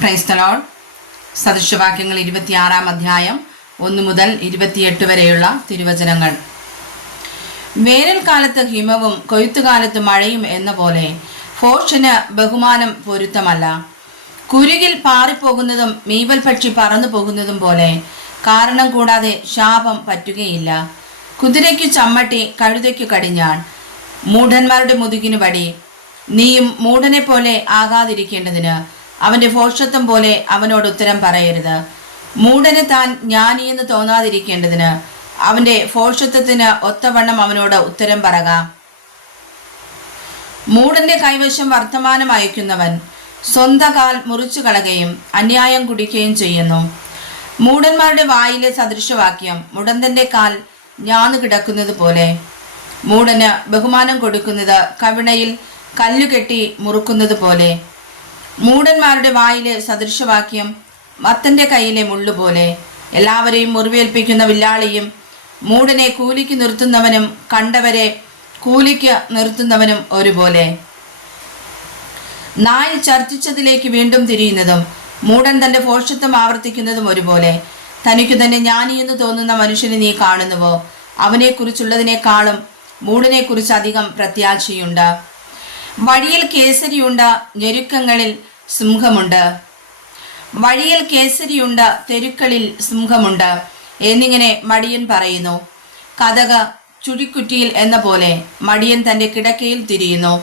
Praise the Lord. സദൃശവാക്യങ്ങൾ 26 അധ്യായം 1 മുതൽ 28 വരെയുള്ള തിരുവചനങ്ങൾ. വേനൽക്കാലത്ത് ഹിമവും കൊയ്ത്തുകാലത്ത് മഴയും എന്ന പോലെ ഭോഷന് ബഹുമാനം പൊരുത്തമല്ല. കുരുകിൽ പാറിപ്പോകുന്നതും മീവൽ പക്ഷി പറന്നു പോകുന്നതും പോലെ കാരണം കൂടാതെ ശാപം പറ്റുകയില്ല. കുതിരയ്ക്കു ചമ്മട്ടി, കഴുതയ്ക്കു കടിഞ്ഞാൺ, മൂഢന്മാരുടെ മുതുകിനു വടി. നീയും മൂഢനെ പോലെ ആകാതിരിക്കേണ്ടതിന് അവന്റെ ഭോഷത്വം പോലെ അവനോട് ഉത്തരം പറയരുത്. മൂഢന് താൻ ജ്ഞാനിയെന്ന് തോന്നാതിരിക്കേണ്ടതിന് അവന്റെ ഭോഷത്വത്തിന് ഒത്തവണ്ണം അവനോട് ഉത്തരം പറക. മൂഢന്റെ കൈവശം വർത്തമാനം അയക്കുന്നവൻ സ്വന്തം കാൽ മുറിച്ചു കളയുകയും അന്യായം കുടിക്കുകയും ചെയ്യുന്നു. മൂഢന്മാരുടെ വായിലെ സദൃശവാക്യം മുടന്തന്റെ കാൽ ഞാന്നു കിടക്കുന്നത് പോലെ. മൂഢന് ബഹുമാനം കൊടുക്കുന്നത് കവിണയിൽ കല്ലുകെട്ടി മുറുക്കുന്നത് പോലെ. മൂഢന്മാരുടെ വായിലെ സദൃശവാക്യം മത്തന്റെ കയ്യിലെ മുള്ളുപോലെ. എല്ലാവരെയും മുറിവേൽപ്പിക്കുന്ന വില്ലാളിയും മൂഢനെ കൂലിക്ക് നിർത്തുന്നവനും കണ്ടവരെ കൂലിക്ക് നിർത്തുന്നവനും ഒരുപോലെ. നായി ഛർദ്ദിച്ചതിലേക്ക് വീണ്ടും തിരിയുന്നതും മൂഢൻ തന്റെ ഭോഷത്വം ആവർത്തിക്കുന്നതും ഒരുപോലെ. തനിക്കു തന്നെ ജ്ഞാനിയെന്ന് തോന്നുന്ന മനുഷ്യനെ നീ കാണുന്നുവോ? അവനെക്കുറിച്ചുള്ളതിനേക്കാളും മൂഢനെ കുറിച്ച് അധികം പ്രത്യാശയുണ്ട്. വഴിയിൽ കേസരിയുണ്ട്, ഞെരുക്കങ്ങളിൽ സിംഹമുണ്ട്. വഴിയിൽ കേസരിയുണ്ട്, തെരുക്കളിൽ സിംഹമുണ്ട് എന്നിങ്ങനെ മടിയൻ പറയുന്നു. കതക ചുഴിക്കുറ്റിയിൽ എന്ന പോലെ മടിയൻ തൻ്റെ കിടക്കയിൽ തിരിയുന്നു.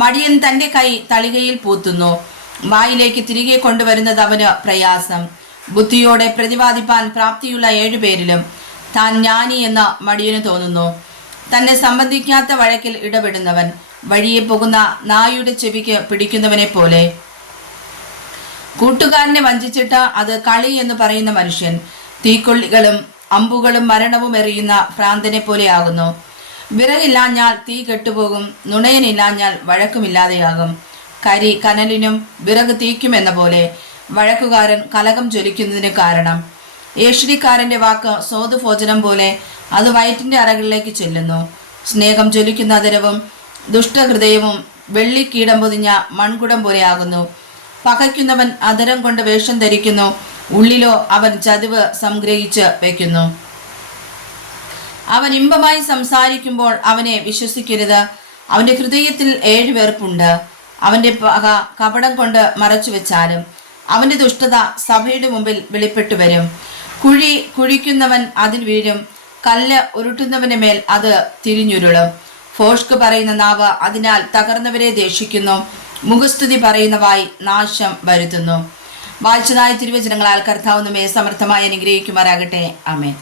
മടിയൻ തൻ്റെ കൈ തളികയിൽ പൂത്തുന്നു. വായിലേക്ക് തിരികെ കൊണ്ടുവരുന്നത് അവന് പ്രയാസം. ബുദ്ധിയോടെ പ്രതിപാദിപ്പാൻ പ്രാപ്തിയുള്ള 7 പേരിലും താൻ ജ്ഞാനി എന്ന് മടിയന് തോന്നുന്നു. തന്നെ സംബന്ധിക്കാത്ത വഴക്കിൽ ഇടപെടുന്നവൻ വഴിയെ പോകുന്ന നായുടെ ചെവിക്ക് പിടിക്കുന്നവനെ പോലെ. കൂട്ടുകാരനെ വഞ്ചിച്ചിട്ട് അത് കളി എന്ന് പറയുന്ന മനുഷ്യൻ തീക്കൊള്ളികളും അമ്പുകളും മരണവും എറിയുന്ന ഭ്രാന്തനെ പോലെയാകുന്നു. വിറകില്ലാഞ്ഞാൽ തീ കെട്ടുപോകും, നുണയനില്ലാഞ്ഞാൽ വഴക്കുമില്ലാതെയാകും. കരി കനലിനും വിറക് തീക്കുമെന്ന പോലെ വഴക്കുകാരൻ കലകം ജ്വലിക്കുന്നതിന് കാരണം. ഏഷണിക്കാരൻ്റെ വാക്ക് സ്വാദുഭോജനം പോലെ, അത് വയറ്റിൻ്റെ അറകളിലേക്ക് ചെല്ലുന്നു. സ്നേഹം ജ്വലിക്കുന്ന അതരവും ദുഷ്ടഹൃദയവും വെള്ളിക്കീടം പൊതിഞ്ഞ മൺകുടം പോലെയാകുന്നു. പകയ്ക്കുന്നവൻ അതരം കൊണ്ട് വേഷം ധരിക്കുന്നു, ഉള്ളിലോ അവൻ ചതിവ് സംഗ്രഹിച്ച് വയ്ക്കുന്നു. അവൻ ഇമ്പമായി സംസാരിക്കുമ്പോൾ അവനെ വിശ്വസിക്കരുത്. അവന്റെ ഹൃദയത്തിൽ 7 വെറുപ്പുണ്ട്. അവന്റെ പക കപടം കൊണ്ട് മറച്ചു വെച്ചാലും അവന്റെ ദുഷ്ടത സഭയുടെ മുമ്പിൽ വെളിപ്പെട്ടു വരും. കുഴി കുഴിക്കുന്നവൻ അതിൽ വീഴും, കല്ല് ഉരുട്ടുന്നവന്റെ മേൽ അത് തിരിഞ്ഞുരുളും. ഫോഷ്ക് പറയുന്ന നാവ് അതിനാൽ തകർന്നവരെ ദേഷിക്കുന്നു, മുഖസ്തുതി പറയുന്ന വായി നാശം വരുത്തുന്നു. വായിച്ചതായ തിരുവചനങ്ങളാൽ കർത്താവ് നമ്മെ സമർത്ഥമായി അനുഗ്രഹിക്കുമാറാകട്ടെ. ആമേൻ.